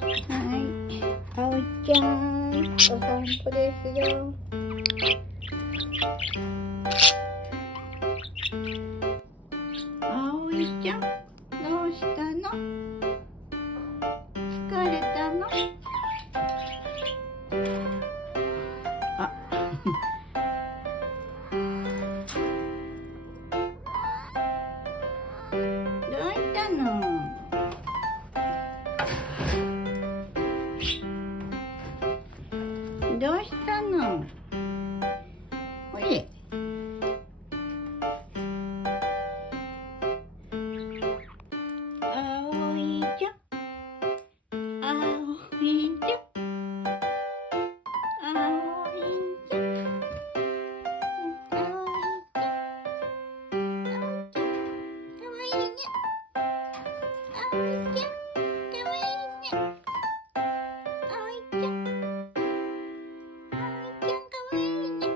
はい、あおいちゃん、お散歩ですよ。あおいちゃん、どうしたの？疲れたの？あ、どうしたの？どうしたの？ほれ。あおいちゃん、あおいちゃん、あおいちゃん、あおいちゃん、かわいいね。あおいちゃん、かわいいね。あおいちゃん、あおいちゃん、かわいいね。